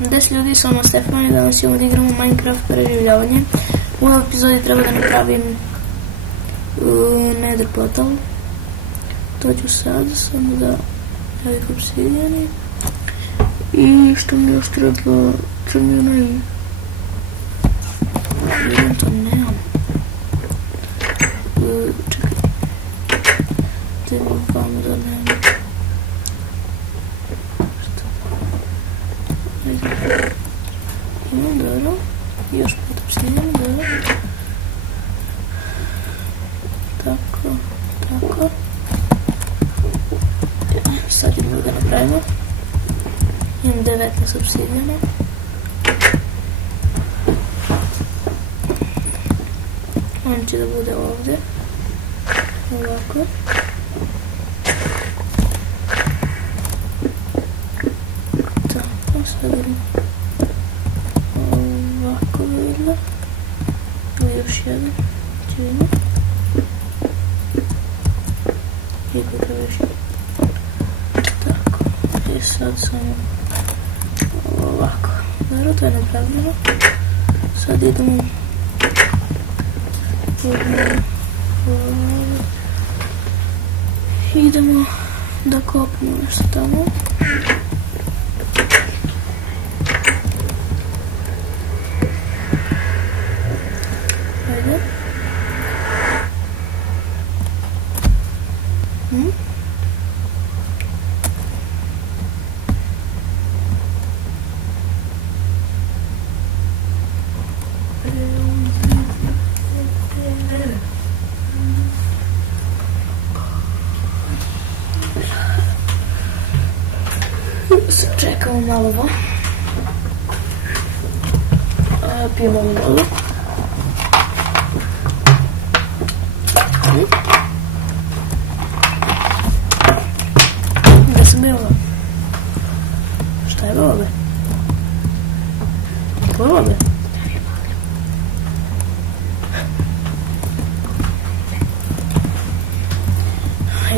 10 ljudi sa mnom Stefan i danas ćemo da igramo Minecraft preživljavanje. U ovoj epizodi treba da napravim Nether portal. To ću sad, samo da javim obsidijani. I što mi još treba, crni onaj... Jedan to nemam. Čekaj. Treba vam da nemam. Imam dobro. Još put obsidijani, dobro. Tako, tako. Sad idemo da napravimo. Imam 19 obsidijana. On će da bude ovdje. Ovako. Tako, sad idemo. Ovako vidno. Ili još jedan. Čivimo. I kakav još jedan. Tako. I sad samo ovako. Dobro, to je napravljeno. Sad idemo idemo da kopnemo nešto tamo. Ajde. Čekamo malo ovo. Pijemo ovu vodu. Gdje sam bio ovo? Šta je ovo? Ko je ovo?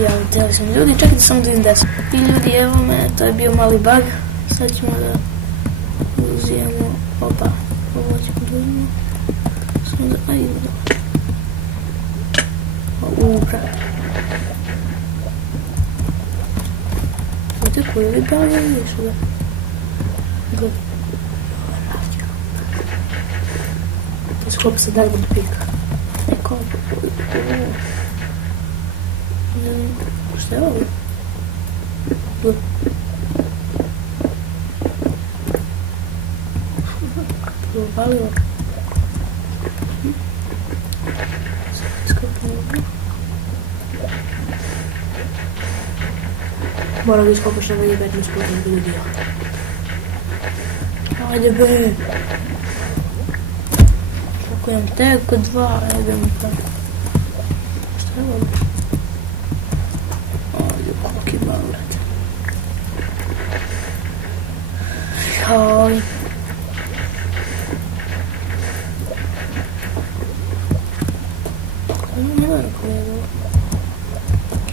Ja, htjeli sam ljudi, čekajte samo da vidim desu. I ljudi, evo me, to je bio mali bug. Sad ćemo da uzijemo, opa, ovo ćemo da uzijemo. Samo da, ajde da. Pravi. Znate koji li bug je ili što da? Gled. To je sklop sa Diamond Pika. Neko, šta je ovo? Gled. Upalilo. Sad iskopimo ovo. Moram da iskopaš na meni 15 puta da bi dio. Ajde be. Kako imam teko 2, ajde mi pa. Šta je ovo? Ajde, koliki bagrat. Jaj. Ne znam koje je ovo.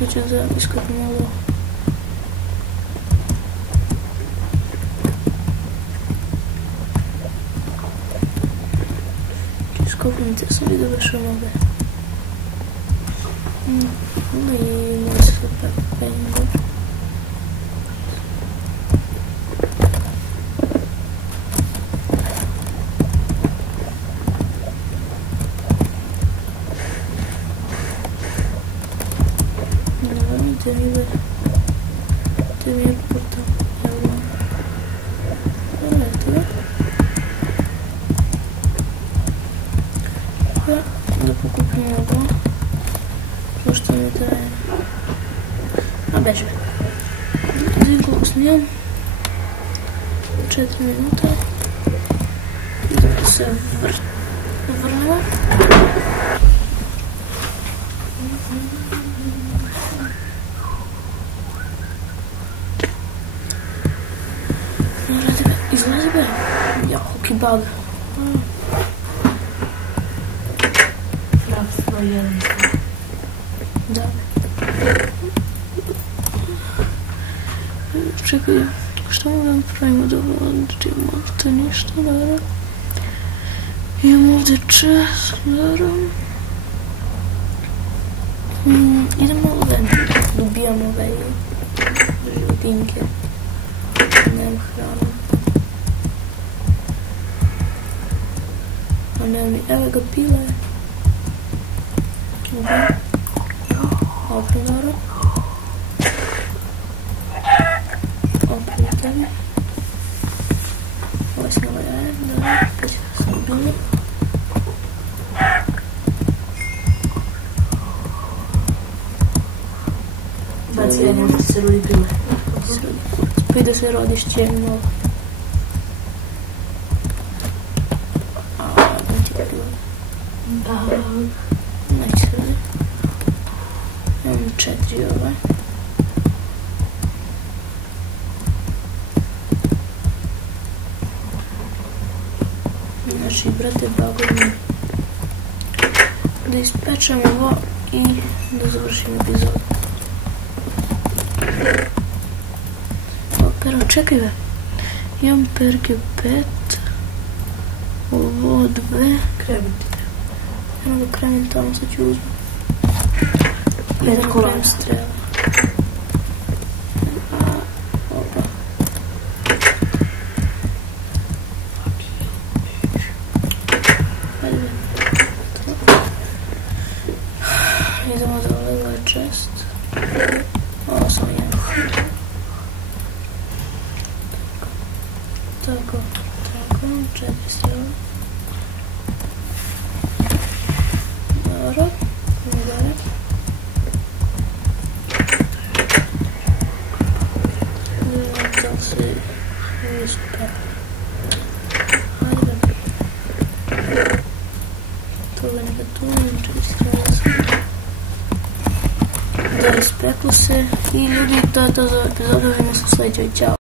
Ja ću da iskopim malo. Iskopim te sam vidio baš ovoga. I moj super pengo. Te mi je portal. Evo. Eto ga. Da pokupimo ovo. Pošto mi traje. A beže. Vidim koliko snimam. 4 minuta. Da se vrlo. Izlazi be. Ja, koliki bug. Ja, svoj jedan. Da. Čekaj, Što mogu da pravimo dobro, imamo ovdje ništa, dobro. Imamo ovdje čest, dobro. Idemo ovdje, dobijamo ove životinke. Nemam hranu. A nemam ni, evo ga pile. Opet dobro. Opet tebe. Ovo se nama daje, dobro, kad ću sam bilje. Baci ja možda se rodi pile. Pa i da se rodiš ćemo. Neće ga bilo. Neće se rodi. Imam 4 ove. Znači, brate, bagovimo da ispečemo ovo i da završimo epizodu. Pero čekaj ve. Imam perke 5. Ovo 2. Kremiti. Evo da krenem tamo, sad ću uzmem. Pet kola. Krem strela. Opa. Ajde. Idemo da ovaj čest. Ovo sam jedan. Tako, 4 strela. Dobro, idemo dalje. Da li se uspe. Ajde. Toga neka tu, 4 strela sam. Da, ispeklo se. I ljudi, to je to za epizodu, vidimo se u sljedećoj. Ćao.